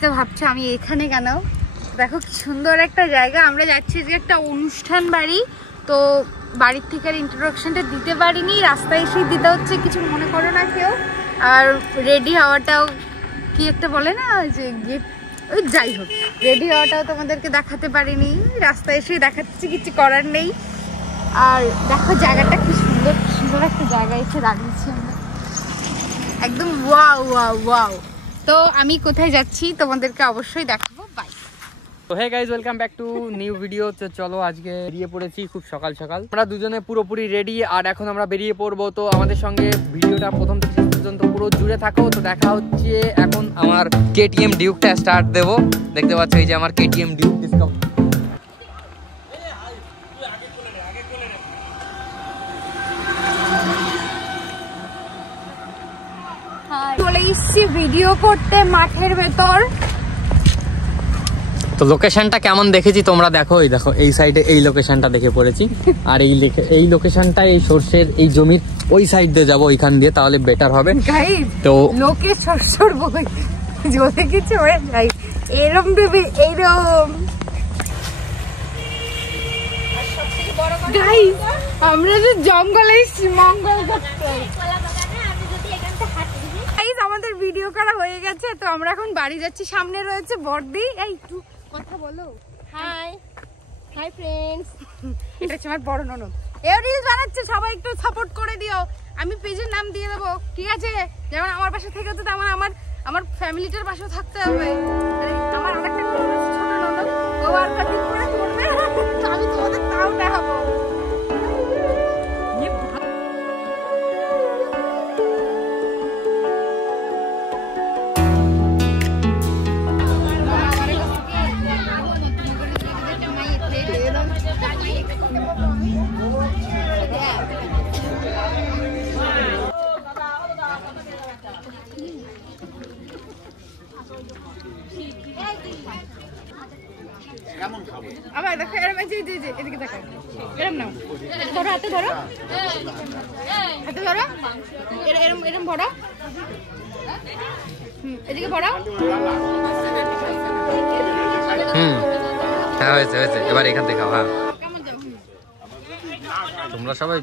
হয়তো ভাবছো আমি এখানে কেন, দেখো কি সুন্দর একটা জায়গা। আমরা যাচ্ছি যে একটা অনুষ্ঠান বাড়ি, তো বাড়ির থেকে আর ইন্ট্রোডাকশনটা দিতে পারিনি, রাস্তায় এসেই দিতে হচ্ছে, কিছু মনে করো না কেউ। আর রেডি হওয়াটাও কি একটা বলে না যে গিফট, ওই যাই হোক, রেডি হওয়াটাও তোমাদেরকে দেখাতে পারিনি, রাস্তায় এসেই দেখাচ্ছি, কিছু করার নেই। আর দেখো জায়গাটা কি সুন্দর, সুন্দর একটা জায়গা এসে দাঁড়িয়েছি আমরা, একদম ওয়াও ওয়াও ওয়াও। তো আমি কোথায় যাচ্ছি তোমাদেরকে অবশ্যই দেখাবো। বাই। তো hey guys, welcome back to new video. তো চলো, আজকে বেরিয়ে পড়েছি খুব সকাল সকাল, আমরা দুজনে পুরোপুরি রেডি, আর এখন আমরা বেরিয়ে পড়বো। তো আমাদের সঙ্গে ভিডিওটা প্রথম থেকে শেষ পর্যন্ত পুরো জুড়ে থাকো। তো দেখা হচ্ছে এখন আমার কেটিএম ডিউকটা স্টার্ট দেবো। দেখতে পাচ্ছ এই যে আমার কেটিএম ডিউক ডিসকভার। চলে এসেছি ভিডিও করতে মাঠের ভেতর। তো লোকেশনটা কেমন দেখেছি তোমরা দেখো, এই দেখো এই সাইডে এই লোকেশনটা দেখে পড়েছি, আর এই লোকেশনটা এই সর্ষের এই জমির ওই সাইড দিয়ে যাবো, ওইখান দিয়ে, তাহলে বেটার হবে। তো লোকে সরসর বই জলে কিছু হয়ে যায়, এরম ভেবে এইরম। গাইস, আমরা যে জঙ্গলে মঙ্গল করতে, আমাদের ভিডিও করা হয়ে গেছে। তো আমরা এখন বাড়ি যাচ্ছি, সামনে রয়েছে বর্দি। এই একটু কথা বলো। হাই হাই ফ্রেন্ডস, এটা হচ্ছে আমার বড় ননদ, এও রিলস বানাচ্ছে, সবাই একটু সাপোর্ট করে দিও। আমি পেজের নাম দিয়ে দেবো, ঠিক আছে? যেমন আমার পাশে থেকে তো তেমন আমার ফ্যামিলিটার পাশেও থাকতে হবে। আমার আরেকটা ছোট ননদ, ও আর কাটিং করে করবে, আমি তোমাদের তাও দেখাবো। আবার দেখো এরকম, এদিকে দেখো, এরকম নাও, ধরো হাতে ধরো, হাতে ধরো, এরম এরম ভরো, এদিকে ভরো। হ্যাঁ হয়েছে হয়েছে, এবার এখান থেকে খাও। হ্যাঁ তোমরা সবাই